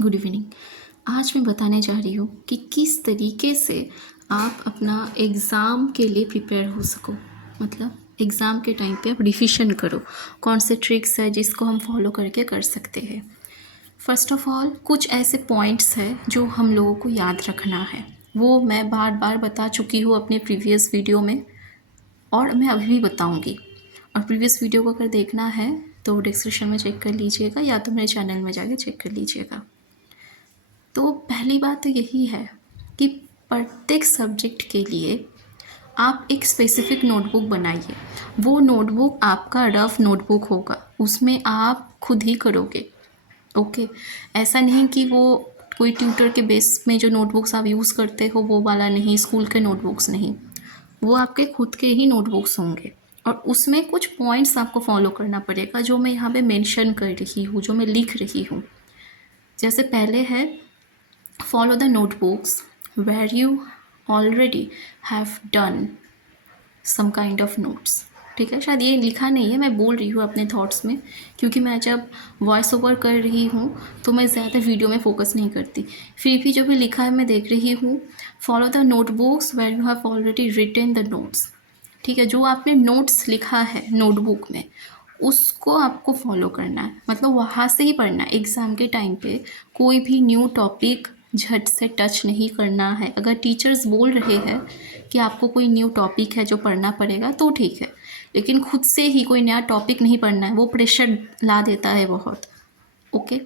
Good evening. आज मैं बताने जा रही हूँ कि किस तरीके से आप अपना एग्ज़ाम के लिए प्रिपेयर हो सको। मतलब एग्ज़ाम के टाइम पे आप रिविज़न करो। कौन से ट्रिक्स है जिसको हम फॉलो करके कर सकते हैं। फ़र्स्ट ऑफ़ ऑल कुछ ऐसे पॉइंट्स हैं जो हम लोगों को याद रखना है। वो मैं बार बार बता चुकी हूँ अपने प्रीवियस वीडियो में और मैं अभी भी बताऊँगी। और प्रीवियस वीडियो को अगर देखना है तो डिस्क्रिप्शन में चेक कर लीजिएगा या तो मेरे चैनल में जाके चेक कर लीजिएगा। तो पहली बात तो यही है कि प्रत्येक सब्जेक्ट के लिए आप एक स्पेसिफ़िक नोटबुक बनाइए। वो नोटबुक आपका रफ़ नोटबुक होगा, उसमें आप खुद ही करोगे। ओके, ऐसा नहीं कि वो कोई ट्यूटर के बेस में जो नोटबुक्स आप यूज़ करते हो वो वाला नहीं, स्कूल के नोटबुक्स नहीं। वो आपके खुद के ही नोटबुक्स होंगे और उसमें कुछ पॉइंट्स आपको फॉलो करना पड़ेगा जो मैं यहाँ पे मेंशन कर रही हूँ, जो मैं लिख रही हूँ। जैसे पहले है, follow the notebooks where you already have done some kind of notes। ठीक है, शायद ये लिखा नहीं है, मैं बोल रही हूँ अपने थॉट्स में, क्योंकि मैं जब वॉइस ओवर कर रही हूँ तो मैं ज़्यादा वीडियो में फोकस नहीं करती। फिर भी जो भी लिखा है मैं देख रही हूँ। Follow the notebooks where you have already written the notes. ठीक है, जो आपने नोट्स लिखा है नोटबुक में उसको आपको फॉलो करना है। मतलब वहाँ से ही पढ़ना है। एग्ज़ाम के टाइम पे कोई भी न्यू टॉपिक झट से टच नहीं करना है। अगर टीचर्स बोल रहे हैं कि आपको कोई न्यू टॉपिक है जो पढ़ना पड़ेगा तो ठीक है, लेकिन खुद से ही कोई नया टॉपिक नहीं पढ़ना है, वो प्रेशर ला देता है बहुत। ओके,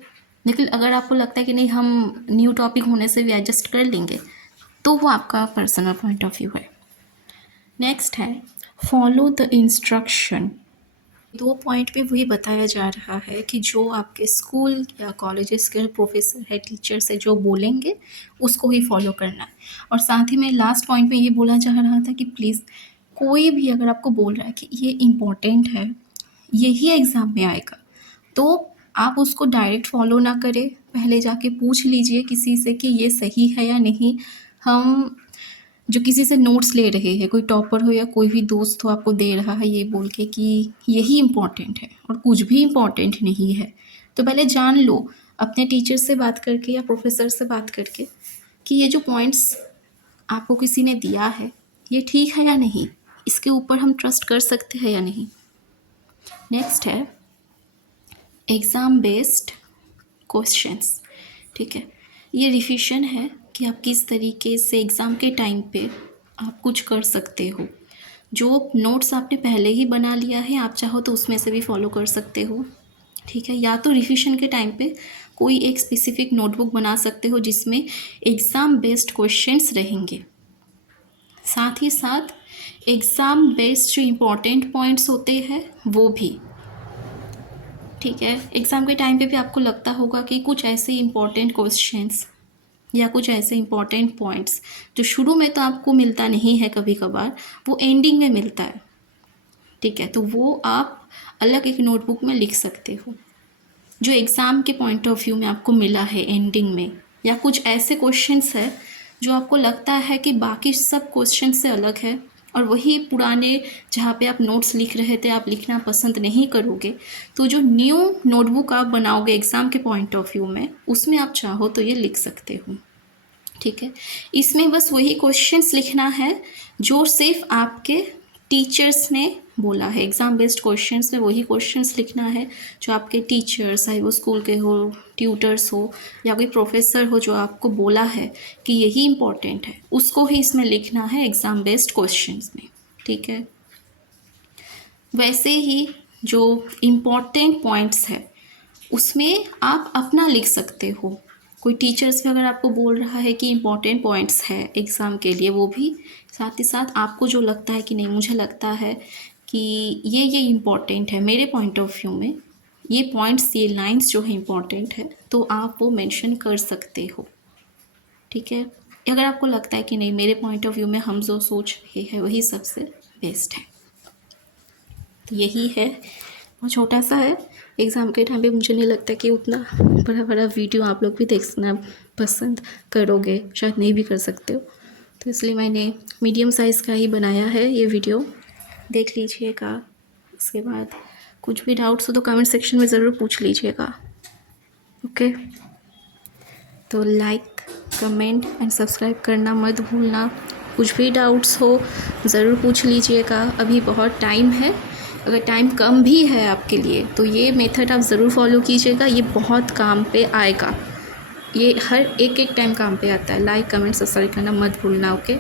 लेकिन अगर आपको लगता है कि नहीं हम न्यू टॉपिक होने से भी एडजस्ट कर लेंगे तो वो आपका पर्सनल पॉइंट ऑफ व्यू है। नेक्स्ट है, फॉलो द इंस्ट्रक्शन। 2 पॉइंट में वही बताया जा रहा है कि जो आपके स्कूल या कॉलेजेस के प्रोफेसर है, टीचर्स है, जो बोलेंगे उसको ही फॉलो करना है। और साथ ही में लास्ट पॉइंट में ये बोला जा रहा था कि प्लीज़ कोई भी अगर आपको बोल रहा है कि ये इम्पोर्टेंट है, यही एग्ज़ाम में आएगा, तो आप उसको डायरेक्ट फॉलो ना करें। पहले जाके पूछ लीजिए किसी से कि ये सही है या नहीं। हम जो किसी से नोट्स ले रहे हैं, कोई टॉपर हो या कोई भी दोस्त हो आपको दे रहा है ये बोल के कि यही इम्पोर्टेंट है और कुछ भी इम्पोर्टेंट नहीं है, तो पहले जान लो अपने टीचर से बात करके या प्रोफेसर से बात करके कि ये जो पॉइंट्स आपको किसी ने दिया है ये ठीक है या नहीं, इसके ऊपर हम ट्रस्ट कर सकते हैं या नहीं। नेक्स्ट है एग्ज़ाम बेस्ड क्वेश्चंस। ठीक है, ये रिविज़न है कि आप किस तरीके से एग्ज़ाम के टाइम पे आप कुछ कर सकते हो। जो नोट्स आपने पहले ही बना लिया है, आप चाहो तो उसमें से भी फॉलो कर सकते हो। ठीक है, या तो रिविज़न के टाइम पे कोई एक स्पेसिफिक नोटबुक बना सकते हो जिसमें एग्ज़ाम बेस्ड क्वेश्चंस रहेंगे। साथ ही साथ एग्ज़ाम बेस्ड जो इम्पोर्टेंट पॉइंट्स होते हैं वो भी। ठीक है, एग्ज़ाम के टाइम पे भी आपको लगता होगा कि कुछ ऐसे इम्पोर्टेंट क्वेश्चंस या कुछ ऐसे इम्पोर्टेंट पॉइंट्स जो शुरू में तो आपको मिलता नहीं है, कभी कभार वो एंडिंग में मिलता है। ठीक है, तो वो आप अलग एक नोटबुक में लिख सकते हो जो एग्ज़ाम के पॉइंट ऑफ व्यू में आपको मिला है एंडिंग में। या कुछ ऐसे क्वेश्चंस है जो आपको लगता है कि बाकी सब क्वेश्चन से अलग है और वही पुराने जहाँ पे आप नोट्स लिख रहे थे आप लिखना पसंद नहीं करोगे, तो जो न्यू नोटबुक आप बनाओगे एग्ज़ाम के पॉइंट ऑफ व्यू में उसमें आप चाहो तो ये लिख सकते हो। ठीक है, इसमें बस वही क्वेश्चंस लिखना है जो सिर्फ आपके टीचर्स ने बोला है। एग्ज़ाम बेस्ड क्वेश्चंस में वही क्वेश्चंस लिखना है जो आपके टीचर्स, चाहे वो स्कूल के हो, ट्यूटर्स हो या कोई प्रोफेसर हो, जो आपको बोला है कि यही इम्पोर्टेंट है, उसको ही इसमें लिखना है एग्ज़ाम बेस्ड क्वेश्चंस में। ठीक है, वैसे ही जो इम्पोर्टेंट पॉइंट्स है उसमें आप अपना लिख सकते हो। कोई टीचर्स भी अगर आपको बोल रहा है कि इम्पॉर्टेंट पॉइंट्स है एग्ज़ाम के लिए, वो भी साथ ही साथ आपको जो लगता है कि नहीं मुझे लगता है कि ये इम्पॉर्टेंट है मेरे पॉइंट ऑफ व्यू में, ये पॉइंट्स ये लाइंस जो है इम्पॉर्टेंट है, तो आप वो मेंशन कर सकते हो। ठीक है, अगर आपको लगता है कि नहीं मेरे पॉइंट ऑफ व्यू में हम जो सोच रहे हैं वही सबसे बेस्ट है, तो यही है। बहुत छोटा सा है। एग्ज़ाम के टाइम पे मुझे नहीं लगता कि उतना बड़ा बड़ा वीडियो आप लोग भी देखना पसंद करोगे, शायद नहीं भी कर सकते हो, तो इसलिए मैंने मीडियम साइज़ का ही बनाया है ये वीडियो, देख लीजिएगा। उसके बाद कुछ भी डाउट्स हो तो कमेंट सेक्शन में ज़रूर पूछ लीजिएगा। ओके। तो लाइक, कमेंट एंड सब्सक्राइब करना मत भूलना। कुछ भी डाउट्स हो ज़रूर पूछ लीजिएगा, अभी बहुत टाइम है। अगर टाइम कम भी है आपके लिए तो ये मेथड आप ज़रूर फॉलो कीजिएगा, ये बहुत काम पे आएगा। ये हर एक टाइम काम पे आता है। लाइक, कमेंट, सब्सक्राइब करना मत भूलना। ओके।